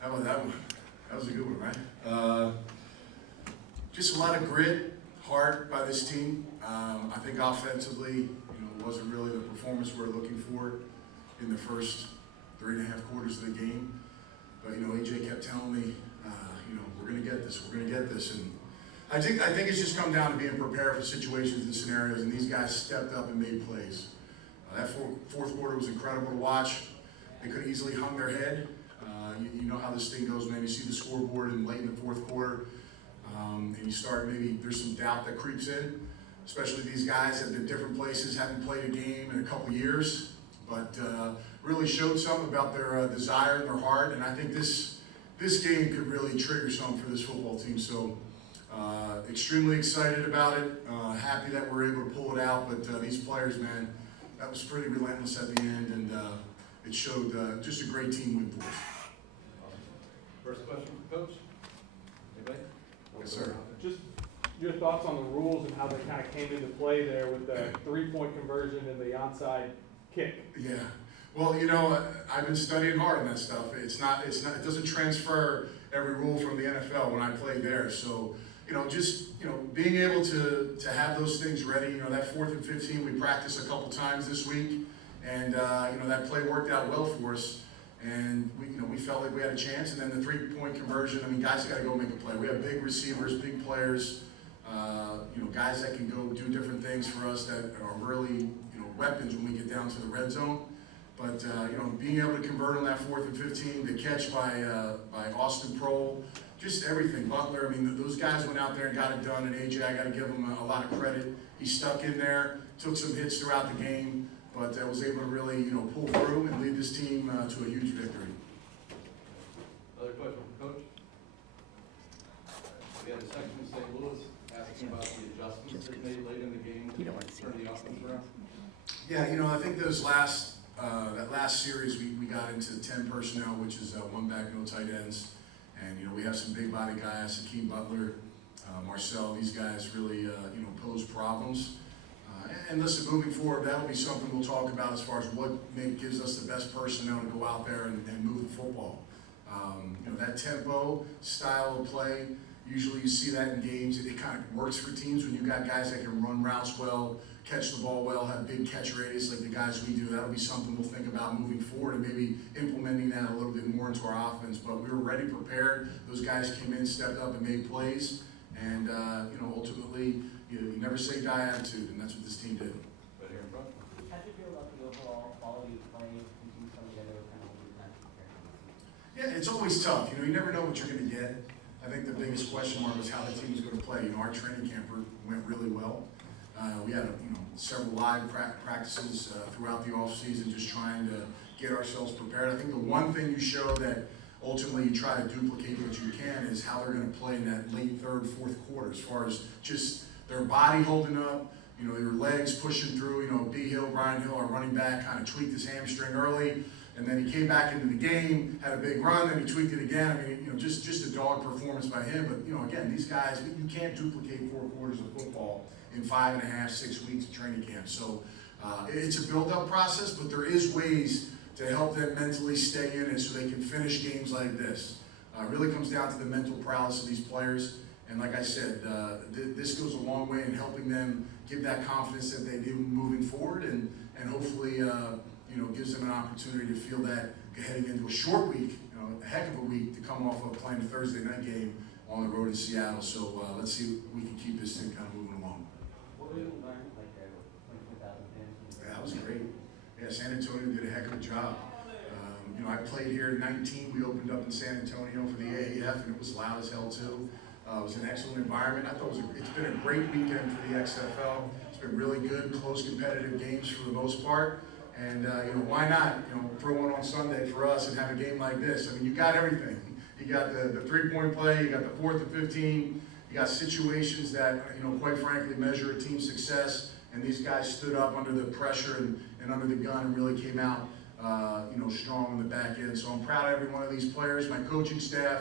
How about that one? That was a good one, right? Just a lot of grit, heart by this team. I think offensively, it wasn't really the performance we're looking for in the first 3.5 quarters of the game. But AJ kept telling me, we're going to get this. We're going to get this. And I think it's just come down to being prepared for situations and scenarios. And these guys stepped up and made plays. That fourth quarter was incredible to watch. They could have easily hung their head. You know how this thing goes, man. You see the scoreboard and late in the fourth quarter, and you start, maybe there's some doubt that creeps in, especially these guys have been different places, haven't played a game in a couple years, but really showed something about their desire and their heart, and I think this game could really trigger something for this football team. So extremely excited about it, happy that we're able to pull it out, but these players, man, that was pretty relentless at the end, and it showed just a great team win for us. First question from Coach. Anybody? Yes, sir. Just your thoughts on the rules and how they kind of came into play there with the 3-point conversion and the onside kick. Yeah. Well, I've been studying hard on that stuff. It doesn't transfer every rule from the NFL when I played there. So, being able to have those things ready, that 4th and 15, we practiced a couple times this week, and, that play worked out well for us. And we felt like we had a chance, and then the 3-point conversion. I mean, guys got to go make a play. We have big receivers, big players, guys that can go do different things for us that are really weapons when we get down to the red zone. But being able to convert on that 4th and 15, the catch by Austin Prohl, just everything. Butler, I mean, those guys went out there and got it done. And AJ, I got to give him a lot of credit. He stuck in there, took some hits throughout the game, but was able to really, pull through and lead this team to a huge victory. Other question from Coach? We had a section in St. Louis asking about the adjustments that made late in the game to turn the offense around. Yeah, I think those that last series we got into 10 personnel, which is one back, no tight ends, and we have some big body guys, Hakeem Butler, Marcel. These guys really pose problems. And listen, moving forward, that'll be something we'll talk about as far as what gives us the best personnel to go out there and move the football. That tempo, style of play, usually you see that in games. It kind of works for teams when you've got guys that can run routes well, catch the ball well, have big catch radius like the guys we do. That'll be something we'll think about moving forward and maybe implementing that a little bit more into our offense. But we were ready, prepared. Those guys came in, stepped up, and made plays. And, ultimately, you never say die attitude, and that's what this team did. Right here in front. How do you feel about the overall quality of play between some of the other kind of compared? Yeah, it's always tough. You never know what you're going to get. I think the biggest question mark was how the team was going to play. Our training camp went really well. We had several live practices throughout the offseason, just trying to get ourselves prepared. I think the one thing you show that ultimately you try to duplicate what you can is how they're going to play in that late 3rd, 4th quarter, as far as just their body holding up, your legs pushing through. B. Hill, Brian Hill, our running back, kind of tweaked his hamstring early, and then he came back into the game, had a big run, then he tweaked it again. I mean, just a dog performance by him. But again, these guys, you can't duplicate 4 quarters of football in 5.5, 6 weeks of training camp. So it's a build-up process, but there is ways to help them mentally stay in it so they can finish games like this. It really comes down to the mental prowess of these players. And like I said, this goes a long way in helping them give that confidence that they do moving forward, and hopefully, gives them an opportunity to feel that heading into a short week, a heck of a week to come off of playing a Thursday night game on the road in Seattle. So let's see if we can keep this thing kind of moving along. What were you learning like there with 20,000 fans? Yeah, that was great. Yeah, San Antonio did a heck of a job. I played here in 19. We opened up in San Antonio for the AAF, and it was loud as hell too. It was an excellent environment. I thought it's been a great weekend for the XFL. It's been really good, close, competitive games for the most part. And why not throw one on Sunday for us and have a game like this? I mean, you got everything. You got the 3-point play. You got the 4th and 15. You got situations that quite frankly measure a team's success. And these guys stood up under the pressure and under the gun and really came out strong on the back end. So I'm proud of every one of these players, my coaching staff,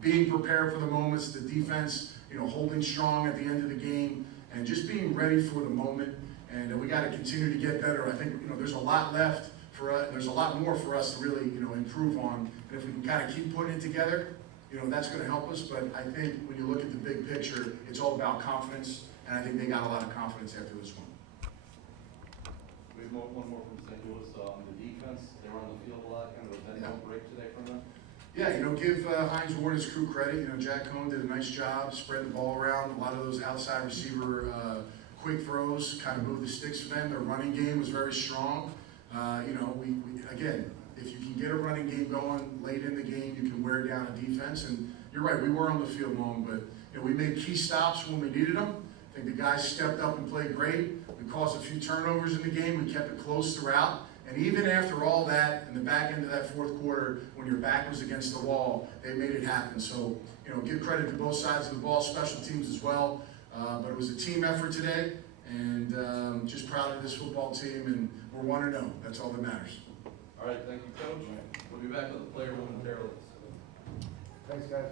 being prepared for the moments, the defense, holding strong at the end of the game, and just being ready for the moment. And we got to continue to get better. I think there's a lot left for us, there's a lot more for us to really, improve on. And if we can kind of keep putting it together, that's going to help us. But I think when you look at the big picture, it's all about confidence, and I think they got a lot of confidence after this one. We have one more from St. Louis, on the defense. They were on the field a lot, kind of a bend break today from them. Yeah, give Heinz Ward his crew credit. Jack Cohn did a nice job, spread the ball around. A lot of those outside receiver quick throws kind of moved the sticks for them. Their running game was very strong. We again, if you can get a running game going late in the game, you can wear down a defense. And you're right, we were on the field long, but we made key stops when we needed them. I think the guys stepped up and played great. We caused a few turnovers in the game. We kept it close throughout. And even after all that, in the back end of that fourth quarter, when your back was against the wall, they made it happen. So, give credit to both sides of the ball, special teams as well. But it was a team effort today, and just proud of this football team, and we're 1-0. That's all that matters. All right, thank you, Coach. We'll be back with the player momentarily. Thanks, guys.